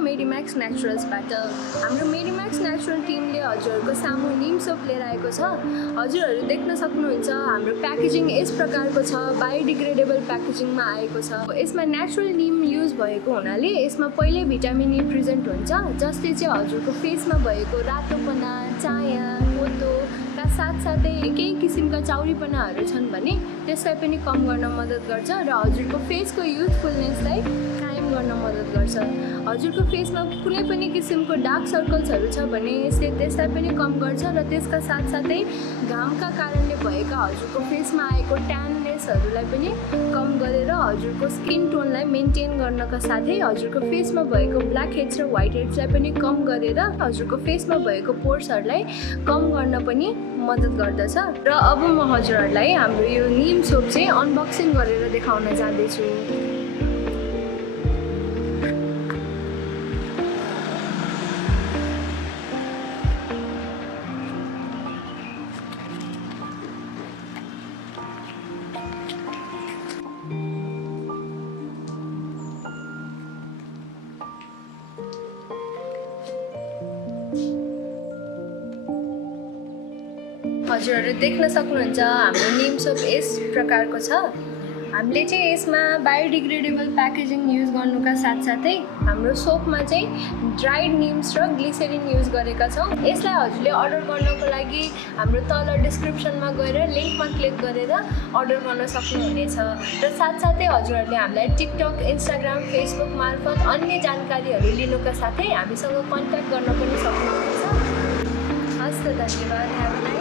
मेडिमैक्स नेचुरल्सबाट हाम्रो मेडिमैक्स नेचुरल टिमले हजुरहरूको सामु निम सोप लिएर आएको छ। हजुरहरू देख्न सक्नुहुन्छ हाम्रो प्याकेजिङ यस प्रकारको छ, बायोडिग्रेडेबल प्याकेजिङमा आएको छ। यसमा नेचुरल निम युज भएको हुनाले यसमा पहिल्यै भिटामिन ई प्रेजेन्ट हुन्छ, जसले चाहिँ हजुरको फेसमा भएको रातोपना, चाया, पोतोका साथसाथै केही किसिमका चाउरीपनाहरू छन् भने त्यसलाई पनि कम गर्न मद्दत गर्छ र हजुरको फेसको युथफुलनेसलाई कायम गर्न मद्दत गर्छ। हजुरको फेसमा कुनै पनि किसिमको डार्क सर्कल्सहरू छ भने यसले त्यसलाई पनि कम गर्छ र त्यसका साथसाथै घामका कारणले भएका हजुरको फेसमा आएको ट्याननेसहरूलाई पनि कम गरेर हजुरको स्किन टोनलाई मेन्टेन गर्नका साथै हजुरको फेसमा भएको ब्ल्याक हेड्स र व्हाइट हेड्सलाई पनि कम गरेर हजुरको फेसमा भएको पोर्सहरूलाई कम गर्न पनि मद्दत गर्दछ। र अब म हजुरहरूलाई हाम्रो यो निम सोप चाहिँ अनबक्सिङ गरेर देखाउन जाँदैछु। हजुरहरू देख्न सक्नुहुन्छ हाम्रो निम सोप यस प्रकारको छ। हामीले चाहिँ यसमा बायोडिग्रेडेबल प्याकेजिङ युज गर्नुका साथसाथै हाम्रो सोपमा चाहिँ ड्राइड निम्स र ग्लिसरिन युज गरेका छौँ। यसलाई हजुरले अर्डर गर्नको लागि हाम्रो तल डिस्क्रिप्सनमा गएर लिङ्कमा क्लिक गरेर अर्डर गर्न सक्नुहुनेछ र साथसाथै हजुरहरूले हामीलाई टिकटक, इन्स्टाग्राम, फेसबुक मार्फत अन्य जानकारीहरू लिनुका साथै हामीसँग कन्ट्याक्ट गर्न पनि सक्नुहुनेछ। हस् त, धन्यवाद।